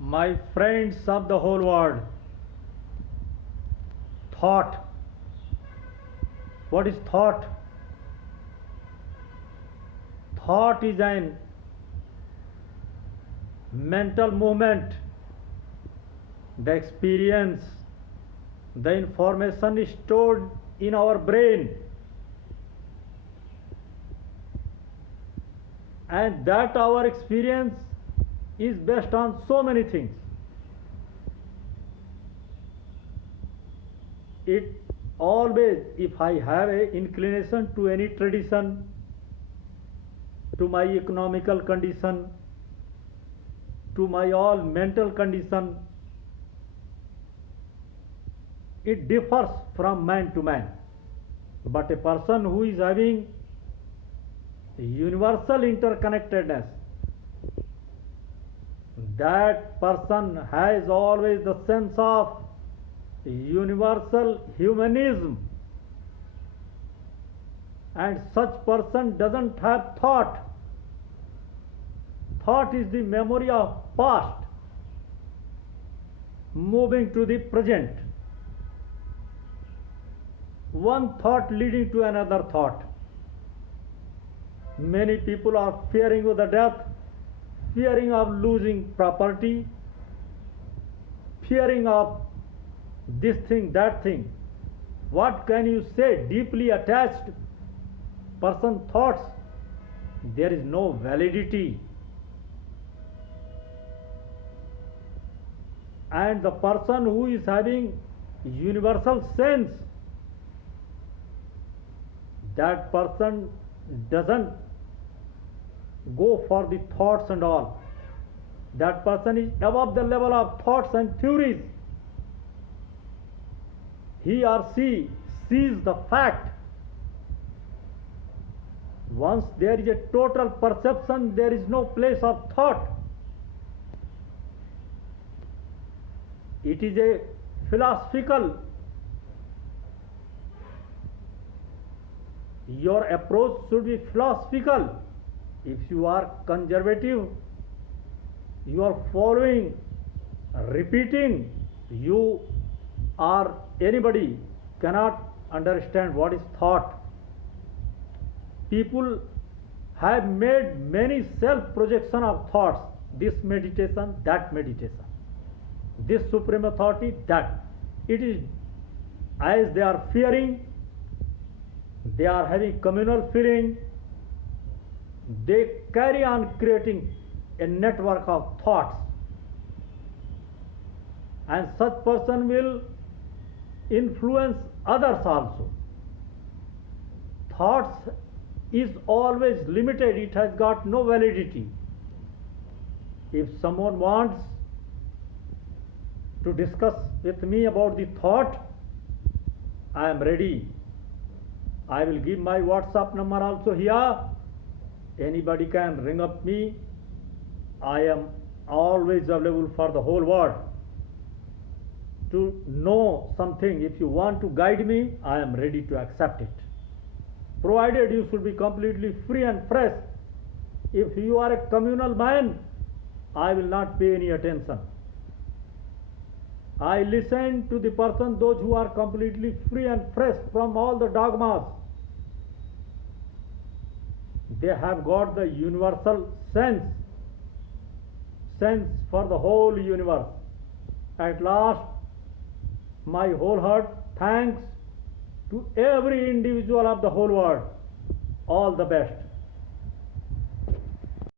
My friends of the whole world, thought. What is thought? Thought is an mental movement, the experience, the information is stored in our brain, and that our experience is based on so many things. It always, if I have a inclination to any tradition, to my economical condition, to my all mental condition, it differs from man to man. But a person who is having universal interconnectedness, that person has always the sense of universal humanism, and such person doesn't have thought. Thought is the memory of past moving to the present, one thought leading to another thought. Many people are fearing of the death, fearing of losing property, fearing of this thing, that thing. What can you say? Deeply attached person thoughts, there is no validity. And the person who is having universal sense, that person doesn't go for the thoughts and all. That person is above the level of thoughts and theories. He or she sees the fact. Once there is a total perception, there is no place of thought. It is a philosophical. Your approach should be philosophical. If you are conservative, you are following, repeating, you or anybody cannot understand what is thought. People have made many self-projection of thoughts. This meditation, that meditation. This supreme authority, that. It is as they are fearing, they are having communal feeling, they carry on creating a network of thoughts, and such person will influence others also. Thoughts is always limited, it has got no validity. If someone wants to discuss with me about the thought, I am ready. I will give my WhatsApp number also here. Anybody can ring up me. I am always available for the whole world. To know something, if you want to guide me, I am ready to accept it. Provided you should be completely free and fresh. If you are a communal man, I will not pay any attention. I listen to the person, those who are completely free and fresh from all the dogmas. They have got the universal sense for the whole universe. At last, my whole heart thanks to every individual of the whole world. All the best.